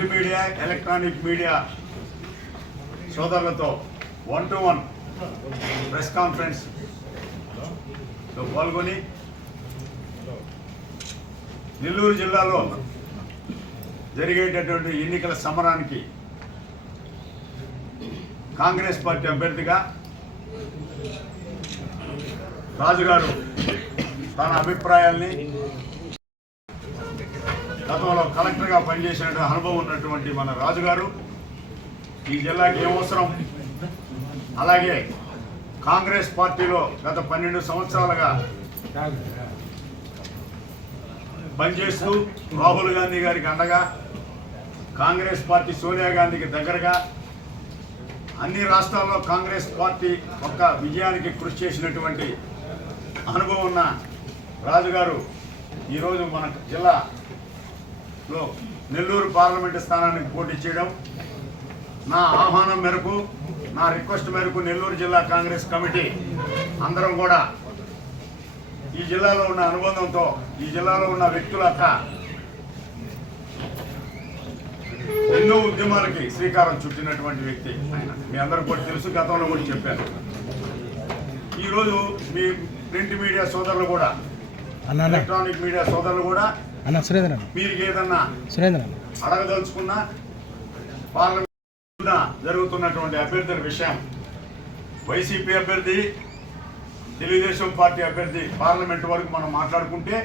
Print media electronic media సోదరులతో 1-to-1 press కాన్ఫరెన్స్లో పాల్గొని నెల్లూరు జిల్లాలో జరిగేటటువంటి ఎన్నికల సమరానికి కాంగ్రెస్ పార్టీ అభ్యర్థిగా రాజుగారు తన అభిప్రాయాల్ని గతంలో కలెక్టర్గా పనిచేసిన అనుభవం ఉన్నటువంటి మన రాజుగారు ఈ జిల్లాకి ఏం అవసరం, అలాగే కాంగ్రెస్ పార్టీలో గత 12 సంవత్సరాలుగా పనిచేస్తూ రాహుల్ గాంధీ గారికి అండగా, కాంగ్రెస్ పార్టీ సోనియా గాంధీకి దగ్గరగా అన్ని రాష్ట్రాల్లో కాంగ్రెస్ పార్టీ ఒక్క విజయానికి కృషి చేసినటువంటి అనుభవం ఉన్న రాజుగారు ఈరోజు మన జిల్లాలో నెల్లూరు పార్లమెంటు స్థానానికి పోటీ చేయడం, నా ఆహ్వానం మేరకు, నా రిక్వెస్ట్ మేరకు నెల్లూరు జిల్లా కాంగ్రెస్ కమిటీ అందరం కూడా ఈ జిల్లాలో ఉన్న అనుబంధంతో ఈ జిల్లాలో ఉన్న వ్యక్తులక ఎన్నో ఉద్యమాలకి శ్రీకారం చుట్టినటువంటి వ్యక్తి ఆయన. మీ అందరూ కూడా తెలుసు, గతంలో కూడా చెప్పారు. ఈరోజు మీ ప్రింట్ మీడియా సోదరులు కూడా, ఎలక్ట్రానిక్ మీడియా సోదరులు కూడా మీరు ఏదన్నా అడగదలుచుకున్నా పార్లమెంట్ జరుగుతున్నటువంటి అభ్యర్థుల విషయం, వైసీపీ అభ్యర్థి, తెలుగుదేశం పార్టీ అభ్యర్థి పార్లమెంట్ వరకు మనం మాట్లాడుకుంటే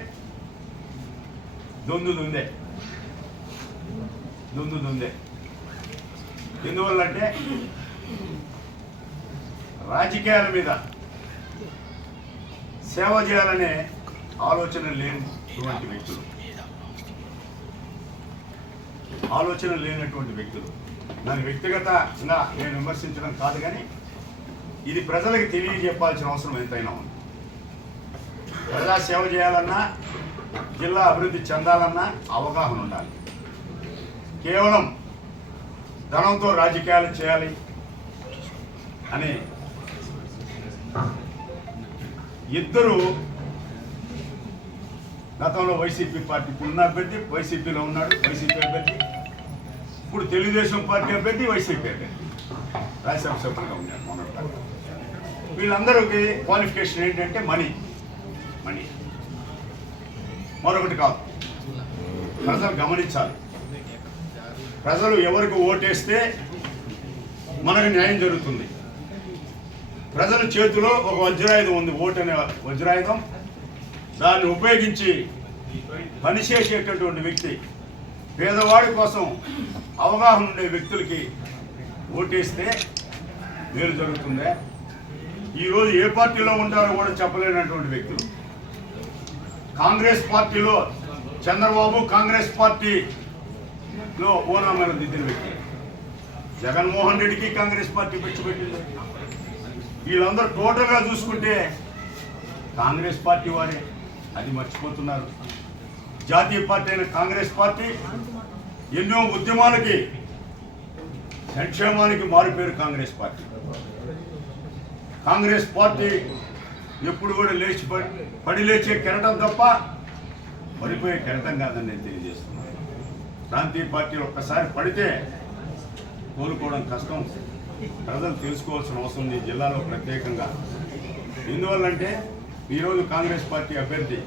దొందుందే. ఎందువల్లంటే రాజకీయాల మీద సేవ చేయాలనే ఆలోచన లేనటువంటి వ్యక్తులు దాని వ్యక్తిగతంగా నేను విమర్శించడం కాదు, కానీ ఇది ప్రజలకు తెలియజెప్పాల్సిన అవసరం ఎంతైనా ఉంది. ప్రజా సేవ చేయాలన్నా, జిల్లా అభివృద్ధి చెందాలన్నా అవగాహన ఉండాలి. కేవలం ధనంతో రాజకీయాలు చేయాలి అని ఇద్దరు గతంలో వైసీపీ పార్టీ ఉన్న అభ్యర్థి వైసీపీలో ఉన్నాడు, వైసీపీ అభ్యర్థి, ఇప్పుడు తెలుగుదేశం పార్టీ అభ్యర్థి వైసీపీ అభ్యర్థి రాజ్యసభ సభ్యులుగా ఉన్నాడు మొన్నటి. వీళ్ళందరికీ క్వాలిఫికేషన్ ఏంటంటే మనీ. మరొకటి కాదు. ప్రజలు గమనించాలి. ప్రజలు ఎవరికి ఓటేస్తే మనకు న్యాయం జరుగుతుంది. ప్రజల చేతిలో ఒక వజ్రాయుధం ఉంది, ఓటు అనే వజ్రాయుధం. దాన్ని ఉపయోగించి పనిచేసేటటువంటి వ్యక్తి, పేదవాడి కోసం అవగాహన ఉండే వ్యక్తులకి ఓటేస్తే మేలు జరుగుతుందే. ఈరోజు ఏ పార్టీలో ఉంటారో కూడా చెప్పలేనటువంటి వ్యక్తులు. కాంగ్రెస్ పార్టీలో చంద్రబాబు కాంగ్రెస్ పార్టీలో ఓనామల దిద్దిన వ్యక్తి, జగన్మోహన్ రెడ్డికి కాంగ్రెస్ పార్టీ పెట్టింది. వీళ్ళందరూ టోటల్గా చూసుకుంటే కాంగ్రెస్ పార్టీ వారే, అది మర్చిపోతున్నారు. జాతీయ పార్టీ అయిన కాంగ్రెస్ పార్టీ ఎన్నో ఉద్యమాలకి, సంక్షేమానికి మారిపోయారు కాంగ్రెస్ పార్టీ. కాంగ్రెస్ పార్టీ ఎప్పుడు కూడా పడి లేచే కెరటం తప్ప పడిపోయే కెరటం కాదని నేను తెలియజేస్తున్నాను. ప్రాంతీయ పార్టీలు ఒక్కసారి పడితే కోలుకోవడం కష్టం. ప్రజలు తెలుసుకోవాల్సిన అవసరం ఉంది జిల్లాలో ప్రత్యేకంగా. ఎందువల్లంటే ఈరోజు కాంగ్రెస్ పార్టీ అభ్యర్థి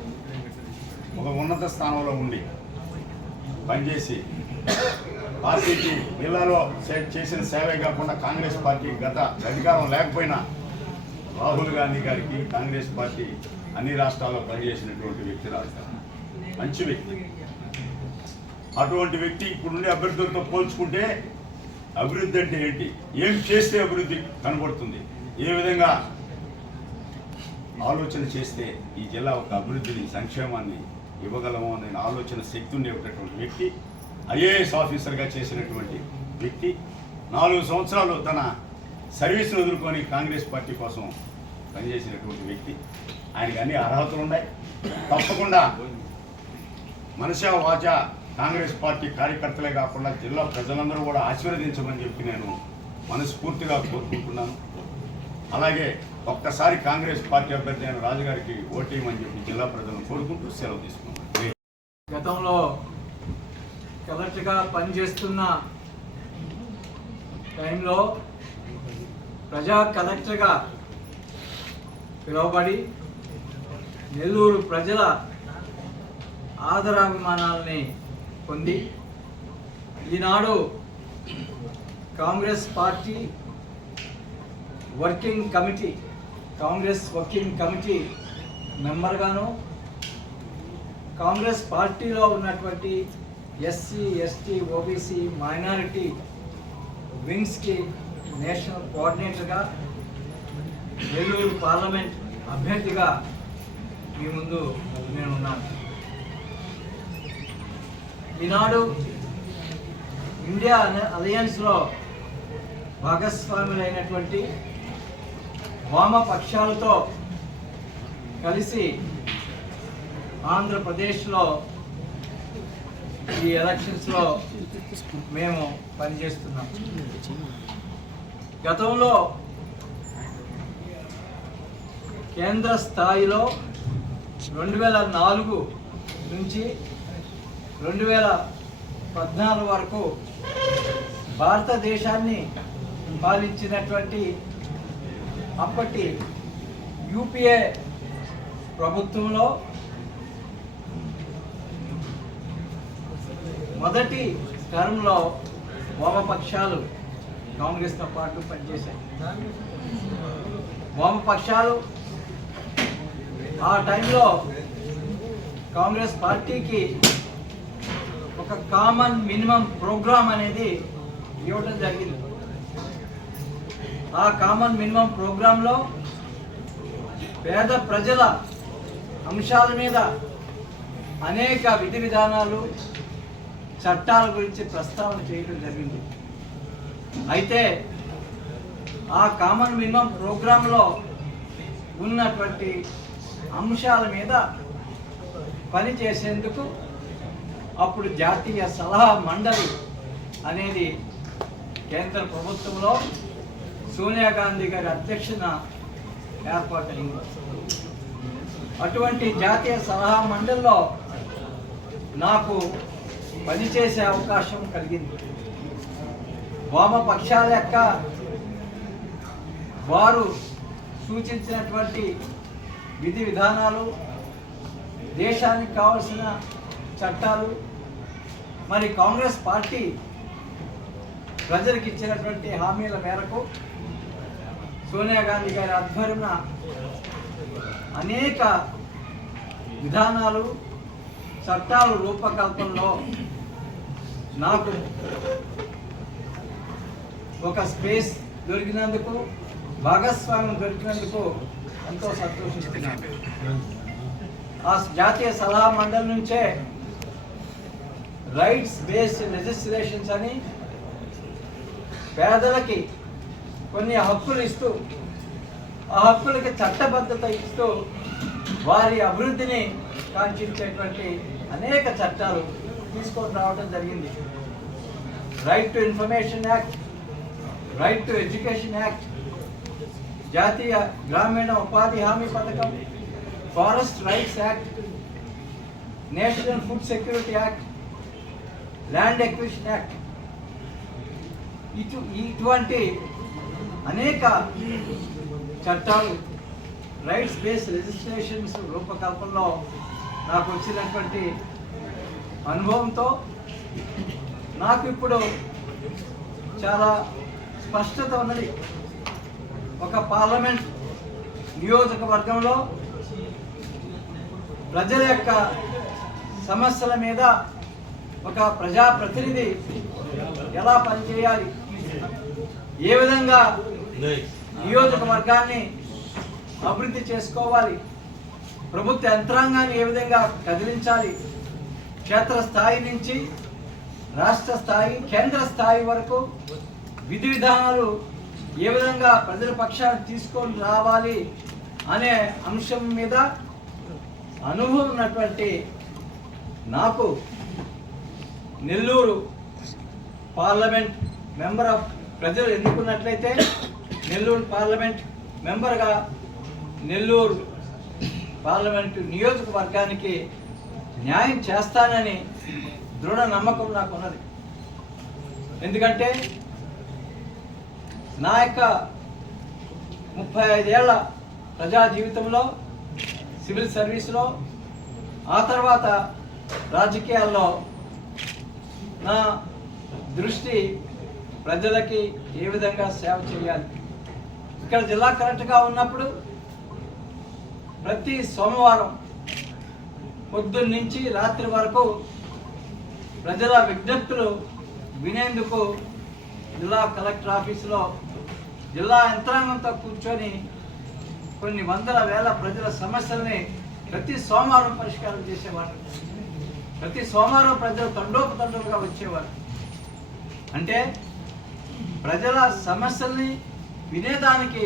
ఒక ఉన్నత స్థానంలో ఉండి పనిచేసి పార్టీకి జిల్లాలో చేసిన సేవే కాకుండా కాంగ్రెస్ పార్టీ గత అధికారం లేకపోయినా రాహుల్ గాంధీ గారికి కాంగ్రెస్ పార్టీ అన్ని రాష్ట్రాల్లో పనిచేసినటువంటి వ్యక్తి రాజధాని, మంచి వ్యక్తి. అటువంటి వ్యక్తి ఇప్పుడుండే అభ్యర్థులతో పోల్చుకుంటే అభివృద్ధి అంటే ఏంటి, ఏం చేస్తే అభివృద్ధి కనబడుతుంది, ఏ విధంగా ఆలోచన చేస్తే ఈ జిల్లా ఒక అభివృద్ధిని, సంక్షేమాన్ని ఇవ్వగలము అనే ఆలోచన శక్తి ఉండేటటువంటి వ్యక్తి, ఐఏఎస్ ఆఫీసర్గా చేసినటువంటి వ్యక్తి, 4 సంవత్సరాలు తన సర్వీస్ను వదులుకొని కాంగ్రెస్ పార్టీ కోసం పనిచేసినటువంటి వ్యక్తి. ఆయనకి అన్ని అర్హతలు ఉన్నాయి. తప్పకుండా మనసా వాచా కాంగ్రెస్ పార్టీ కార్యకర్తలే కాకుండా జిల్లా ప్రజలందరూ కూడా ఆశీర్వదించమని చెప్పి నేను మనస్ఫూర్తిగా కోరుకుంటున్నాను. అలాగే ఒక్కసారి కాంగ్రెస్ పార్టీ అభ్యర్థి అయిన రాజుగారికి ఓటేయమని చెప్పి జిల్లా ప్రజలను కోరుకుంటూ సెలవు తీసుకున్నాను. గతంలో కలెక్టర్గా పనిచేస్తున్న టైంలో ప్రజా కలెక్టర్గా పిలువబడి నెల్లూరు ప్రజల ఆదరాభిమానాలని పొంది ఈనాడు Congress party Congress working committee మెంబర్గాను కాంగ్రెస్ పార్టీలో ఉన్నటువంటి ఎస్సీ ఎస్టీ ఓబీసీ మైనారిటీ వింగ్స్కి నేషనల్ కోఆర్డినేటర్గా నెల్లూరు పార్లమెంట్ అభ్యర్థిగా మీ ముందు నేనున్నాను. ఈనాడు ఇండియా అలయన్స్లో భాగస్వాములైనటువంటి వామపక్షాలతో కలిసి ఆంధ్రప్రదేశ్లో ఈ ఎలక్షన్స్లో మేము పనిచేస్తున్నాం. గతంలో కేంద్ర స్థాయిలో 2004 నుంచి 2014 వరకు భారతదేశాన్ని పాలించినటువంటి అప్పటి యూపీఏ ప్రభుత్వంలో మొదటి టర్మ్లో వామపక్షాలు కాంగ్రెస్తో పాటు పనిచేశాయి. వామపక్షాలు ఆ టైంలో కాంగ్రెస్ పార్టీకి ఒక కామన్ మినిమం ప్రోగ్రామ్ అనేది ఇవ్వడం జరిగింది. ఆ కామన్ మినిమం ప్రోగ్రాంలో పేద ప్రజల అంశాల మీద అనేక విధి విధానాలు చట్టాల గురించి ప్రస్తావన చేయడం జరిగింది. అయితే ఆ కామన్ మినిమం ప్రోగ్రాంలో ఉన్నటువంటి అంశాల మీద పనిచేసేందుకు అప్పుడు జాతీయ సలహా మండలి అనేది కేంద్ర ప్రభుత్వంలో సోనియా గాంధీ గారి అధ్యక్షన ఏర్పాటైంది. అటువంటి జాతీయ సలహా మండలిలో నాకు పనిచేసే అవకాశం కలిగింది. వామపక్షాల యొక్క వారు సూచించినటువంటి విధి విధానాలు, దేశానికి కావలసిన చట్టాలు, మరి కాంగ్రెస్ పార్టీ ప్రజలకు ఇచ్చినటువంటి హామీల మేరకు సోనియా గాంధీ గారి ఆధ్వర్యంన అనేక విధానాలు, చట్టాల రూపకల్పనలో నాకు ఒక స్పేస్ దొరికినందుకు, భాగస్వామ్యం దొరికినందుకు ఎంతో సంతోషిస్తున్నాను. ఆ జాతీయ సలహా మండలి నుంచే రైట్స్ బేస్డ్ లెజిస్లేషన్స్ అని పేదలకి కొన్ని హక్కులు ఇస్తూ, ఆ హక్కులకి చట్టబద్ధత ఇస్తూ వారి అభివృద్ధిని కాంక్షించేటువంటి అనేక చట్టాలు తీసుకొని రావడం జరిగింది. Right to information act, right to education act, జాతీయ గ్రామీణ ఉపాధి హామీ పథకం, forest rights act, national food security act, land acquisition act, ఇటువంటి అనేక చట్టాలు, రైట్స్ బేస్డ్ లెజిస్లేషన్స్ రూపకల్పనలో నాకు వచ్చినటువంటి అనుభవంతో నాకు ఇప్పుడు చాలా స్పష్టత ఉన్నది. ఒక పార్లమెంట్ నియోజకవర్గంలో ప్రజల యొక్క సమస్యల మీద ఒక ప్రజాప్రతినిధి ఎలా పనిచేయాలి, ఏ విధంగా నియోజకవర్గాన్ని అభివృద్ధి చేసుకోవాలి, ప్రభుత్వ యంత్రాంగాన్ని ఏ విధంగా కదిలించాలి, క్షేత్రస్థాయి నుంచి రాష్ట్ర స్థాయి, కేంద్ర స్థాయి వరకు విధి విధానాలు ఏ విధంగా ప్రజల పక్షాన్ని తీసుకొని రావాలి అనే అంశం మీద అనుభవం ఉన్నటువంటి నాకు నెల్లూరు పార్లమెంట్ మెంబర్ ఆఫ్ ప్రజలు ఎన్నుకున్నట్లయితే నెల్లూరు పార్లమెంట్ మెంబర్గా నెల్లూరు పార్లమెంటు నియోజకవర్గానికి న్యాయం చేస్తానని దృఢ నమ్మకం నాకు ఉన్నది. ఎందుకంటే నా యొక్క 35 ఏళ్ల ప్రజా జీవితంలో, సివిల్ సర్వీస్లో, ఆ తర్వాత రాజకీయాల్లో నా దృష్టి ప్రజలకి ఏ విధంగా సేవ చేయాలి. ఇక్కడ జిల్లా కలెక్టర్గా ఉన్నప్పుడు ప్రతి సోమవారం పొద్దున్న నుంచి రాత్రి వరకు ప్రజల విజ్ఞప్తులు వినేందుకు జిల్లా కలెక్టర్ ఆఫీసులో జిల్లా యంత్రాంగంతో కూర్చొని కొన్ని వందల వేల ప్రజల సమస్యల్ని ప్రతి సోమవారం పరిష్కారం చేసేవారు. ప్రతి సోమవారం ప్రజలు తండోపతండలుగా వచ్చేవారు. అంటే ప్రజల సమస్యల్ని వినేదానికి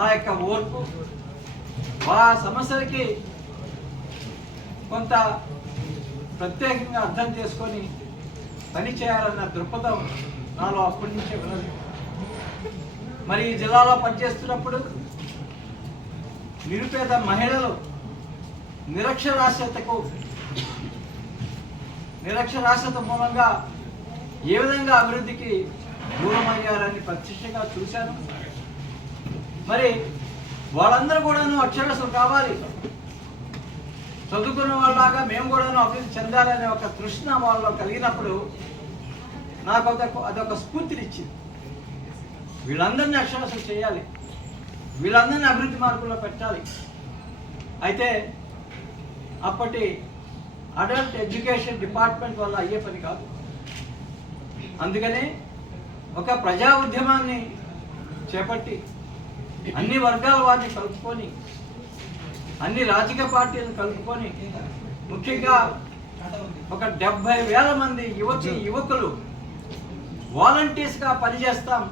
ఆ యొక్క ఓర్పు, ఆ సమస్యలకి కొంత ప్రత్యేకంగా అర్థం చేసుకొని పని చేయాలన్న దృక్పథం నాలో అప్పటి నుంచే ఉన్నది. మరి ఈ జిల్లాలో పనిచేస్తున్నప్పుడు నిరుపేద మహిళలు నిరక్షరాస్యత మూలంగా ఏ విధంగా అభివృద్ధికి దూరమయ్యారని ప్రత్యక్షంగా చూశాను. మరి వాళ్ళందరూ కూడాను అక్షరాస్యులు కావాలి, చదువుకున్న వాళ్ళలాగా మేము కూడాను అభివృద్ధి చెందాలనే ఒక తృష్ణ వాళ్ళలో కలిగినప్పుడు నాకు అదొక స్ఫూర్తినిచ్చింది. వీళ్ళందరినీ అక్షరాస్యులు చేయాలి, వీళ్ళందరినీ అభివృద్ధి మార్గంలో పెట్టాలి. అయితే అప్పటి అడల్ట్ ఎడ్యుకేషన్ డిపార్ట్మెంట్ వల్ల అయ్యే పని కాదు. అందుకని ఒక ప్రజా ఉద్యమాన్ని చేపట్టి అన్ని వర్గాల వారిని కలుపుకొని, అన్ని రాజకీయ పార్టీలను కలుపుకొని, ముఖ్యంగా ఒక 70,000 మంది యువకులు వాలంటీర్స్గా పనిచేస్తాం.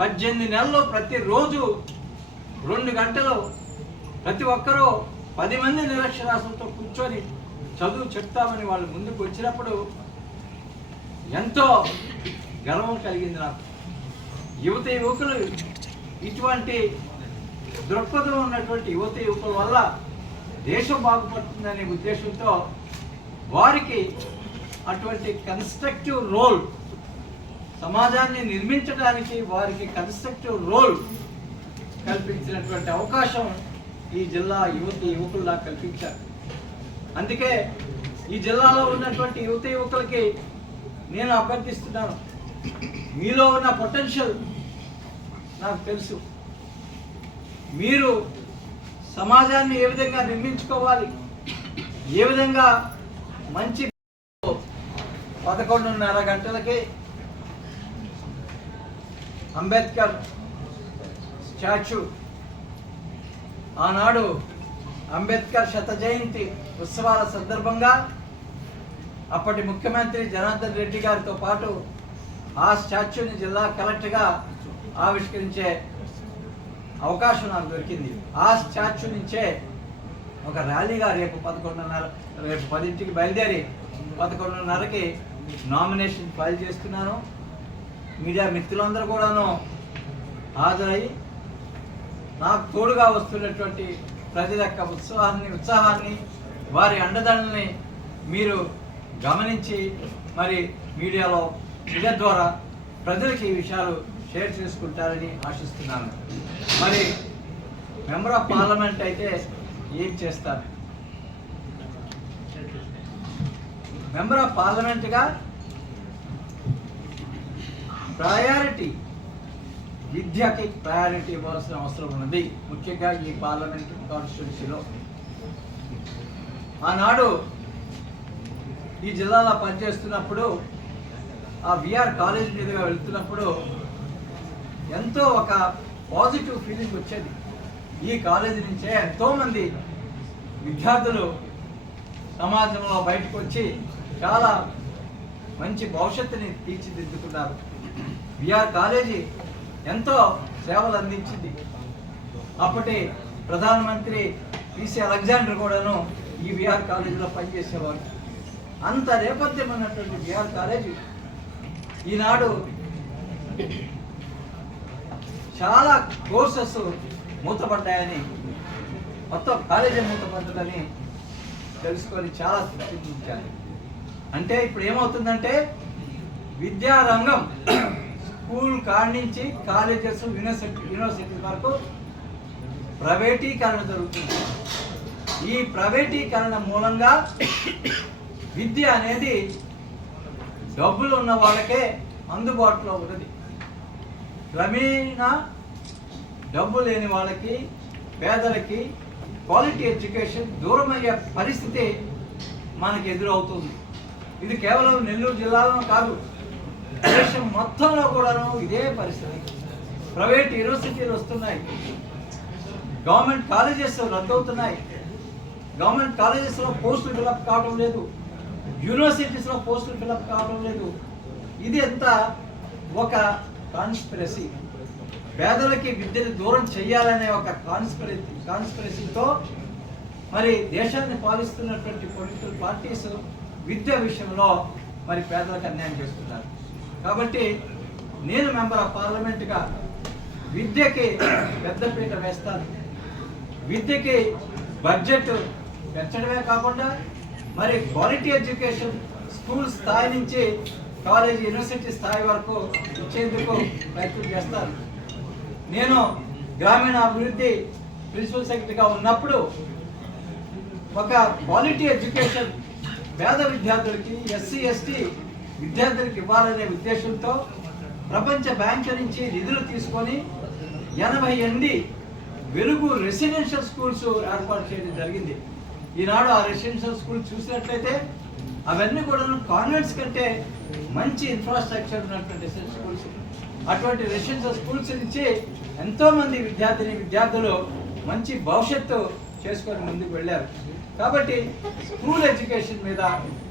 18 నెలలు ప్రతిరోజు 2 గంటలు ప్రతి ఒక్కరూ 10 మంది నిరక్షరాస్యులతో కూర్చొని చదువు చెప్తామని వాళ్ళు ముందుకు వచ్చినప్పుడు ఎంతో గర్వం కలిగింది నాకు. యువకులు ఇటువంటి దృక్పథం ఉన్నటువంటి యువకుల వల్ల దేశం బాగుపడుతుందనే ఉద్దేశంతో వారికి అటువంటి కన్స్ట్రక్టివ్ రోల్, సమాజాన్ని నిర్మించడానికి వారికి కన్స్ట్రక్టివ్ రోల్ కల్పించినటువంటి అవకాశం ఈ జిల్లా యువకుల్లా కల్పించారు. అందుకే ఈ జిల్లాలో ఉన్నటువంటి యువకులకి నేను అభ్యర్థిస్తున్నాను, మీలో ఉన్న పొటెన్షియల్ నాకు తెలుసు. మీరు సమాజాన్ని ఏ విధంగా నిర్మించుకోవాలి, ఏ విధంగా మంచి 11:30 గంటలకి అంబేద్కర్ స్టాచ్యూ, ఆనాడు అంబేద్కర్ శత జయంతి ఉత్సవాల సందర్భంగా అప్పటి ముఖ్యమంత్రి జనార్దన్ రెడ్డి గారితో పాటు ఆ స్టాచ్యూని జిల్లా కలెక్టర్గా ఆవిష్కరించే అవకాశం నాకు దొరికింది. ఆ స్టాచ్యూ నుంచే ఒక ర్యాలీగా రేపు 10ంటికి బయలుదేరి 11:30కి నామినేషన్ ఫైల్ చేస్తున్నాను. మీడియా మిత్రులందరూ కూడాను హాజరై నాకు తోడుగా వస్తున్నటువంటి ప్రజల యొక్క ఉత్సాహాన్ని వారి అండదండల్ని మీరు గమనించి మరి మీడియాలో ద్వారా ప్రజలకి ఈ విషయాలు షేర్ చేసుకుంటారని ఆశిస్తున్నాను. మరి మెంబర్ ఆఫ్ పార్లమెంట్ అయితే ఏం చేస్తారు? మెంబర్ ఆఫ్ పార్లమెంట్గా ప్రయారిటీ, విద్యకి ప్రయారిటీ ఇవ్వాల్సిన అవసరం ఉన్నది, ముఖ్యంగా ఈ పార్లమెంట్ కాన్స్టిట్యున్సీలో. ఆనాడు ఈ జిల్లాలో పనిచేస్తున్నప్పుడు ఆ విఆర్ కాలేజ్ మీదుగా వెళ్తున్నప్పుడు ఎంతో ఒక పాజిటివ్ ఫీలింగ్ వచ్చేది. ఈ కాలేజీ నుంచే ఎంతోమంది విద్యార్థులు సమాజంలో బయటకు వచ్చి చాలా మంచి భవిష్యత్తుని తీర్చిదిద్దుకున్నారు. విఆర్ కాలేజీ ఎంతో సేవలు అందించింది. అప్పటి ప్రధానమంత్రి పిసి అలెగ్జాండర్ కూడాను ఈ విఆర్ కాలేజీలో పనిచేసేవారు. అంత నేపథ్యం ఉన్నటువంటి విఆర్ కాలేజీ ఈనాడు చాలా కోర్సెస్ మూతపడ్డాయని, మొత్తం కాలేజీ మూతపడ్డదని తెలుసుకొని చాలా చింతించాలి. అంటే ఇప్పుడు ఏమవుతుందంటే విద్యారంగం స్కూల్ కాడి నుంచి కాలేజెస్ యూనివర్సిటీ వరకు ప్రైవేటీకరణ జరుగుతుంది. ఈ ప్రైవేటీకరణ మూలంగా విద్య అనేది డబ్బులు ఉన్న వాళ్ళకే అందుబాటులో ఉన్నది. క్రమేణా డబ్బు లేని వాళ్ళకి, పేదలకి క్వాలిటీ ఎడ్యుకేషన్ దూరమయ్యే పరిస్థితి మనకు ఎదురవుతుంది. ఇది కేవలం నెల్లూరు జిల్లాలో కాదు, దేశం మొత్తంలో కూడాను ఇదే పరిస్థితి. ప్రైవేట్ యూనివర్సిటీలు వస్తున్నాయి, గవర్నమెంట్ కాలేజెస్ రద్దవుతున్నాయి, గవర్నమెంట్ కాలేజెస్లో పోస్టులు ఫిలప్ కావడం లేదు, యూనివర్సిటీస్లో పోస్టులు ఫిలప్ కావడం లేదు. ఇది ఎంత ఒక కాన్స్పిరసీ. పేదలకి విద్యను దూరం చేయాలనే ఒక కాన్స్పిరసీతో మరి దేశాన్ని పాలిస్తున్నటువంటి పొలిటికల్ పార్టీస్ విద్య విషయంలో మరి పేదలకు అన్యాయం చేస్తున్నారు. కాబట్టి నేను మెంబర్ ఆఫ్ పార్లమెంట్గా విద్యకి పెద్దపీట వేస్తాను. విద్యకి బడ్జెట్ పెంచడమే కాకుండా మరి క్వాలిటీ ఎడ్యుకేషన్ స్కూల్ స్థాయి నుంచి కాలేజ్ యూనివర్సిటీ స్థాయి వరకు ఇచ్చేందుకు ప్రయత్నం చేస్తాను. నేను గ్రామీణ అభివృద్ధి ప్రిన్సిపల్ సెక్రటరీగా ఉన్నప్పుడు ఒక క్వాలిటీ ఎడ్యుకేషన్ పేద విద్యార్థులకి, ఎస్సీ ఎస్టీ విద్యార్థులకి ఇవ్వాలనే ఉద్దేశంతో ప్రపంచ బ్యాంక్ నుంచి నిధులు తీసుకొని 88 వెలుగు రెసిడెన్షియల్ స్కూల్స్ ఏర్పాటు చేయడం జరిగింది. ఈనాడు ఆ రెసిడెన్షియల్ స్కూల్ చూసినట్లయితే అవన్నీ కూడా కాన్వెంట్స్ కంటే మంచి ఇన్ఫ్రాస్ట్రక్చర్ ఉన్నటువంటి రెసిడెన్షియల్ స్కూల్స్. అటువంటి రెసిడెన్షియల్ స్కూల్స్ నుంచి ఎంతోమంది విద్యార్థులు మంచి భవిష్యత్తు చేసుకొని ముందుకు వెళ్ళారు. కాబట్టి స్కూల్ ఎడ్యుకేషన్ మీద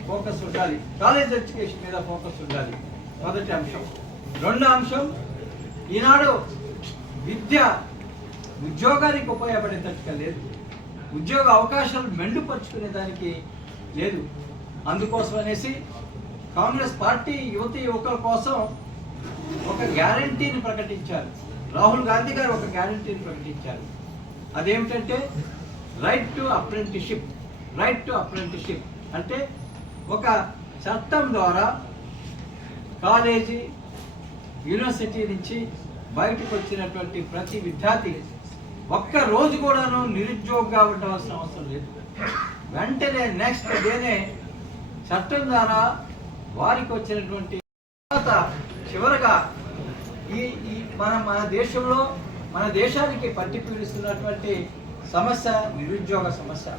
ఫోకస్ ఉండాలి, కాలేజ్ ఎడ్యుకేషన్ మీద ఫోకస్ ఉండాలి. మొదటి అంశం. రెండో అంశం, ఈనాడు విద్య ఉద్యోగానికి ఉపయోగపడేటట్టుగా లేదు, ఉద్యోగ అవకాశాలు మెండుపరుచుకునే దానికి లేదు. అందుకోసం అనేసి కాంగ్రెస్ పార్టీ యువకుల కోసం ఒక గ్యారంటీని ప్రకటించారు. రాహుల్ గాంధీ గారు ఒక గ్యారంటీని ప్రకటించారు. అదేమిటంటే right to apprenticeship. Right to apprenticeship అంటే ఒక చట్టం ద్వారా కాలేజీ యూనివర్సిటీ నుంచి బయటకు వచ్చినటువంటి ప్రతి విద్యార్థి ఒక్క రోజు కూడాను నిరుద్యోగిగా ఉండవలసిన అవసరం లేదు. వెంటనే నెక్స్ట్ డేనే చట్టం ద్వారా వారికి వచ్చినటువంటి తర్వాత చివరగా ఈ మన దేశంలో మన దేశానికి పట్టి పీడిస్తున్నటువంటి సమస్య నిరుద్యోగ సమస్య.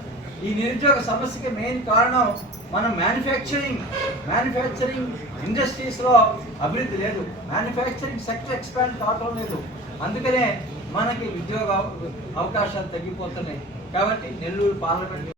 ఈ నిరుద్యోగ సమస్యకి మెయిన్ కారణం మన మ్యానుఫ్యాక్చరింగ్ ఇండస్ట్రీస్లో అభివృద్ధి లేదు, మ్యానుఫ్యాక్చరింగ్ సెక్టర్ ఎక్స్పాండ్ కావడం లేదు. అందుకనే మనకి ఉద్యోగ అవకాశాలు తగ్గిపోతున్నాయి. కాబట్టి నెల్లూరు పార్లమెంట్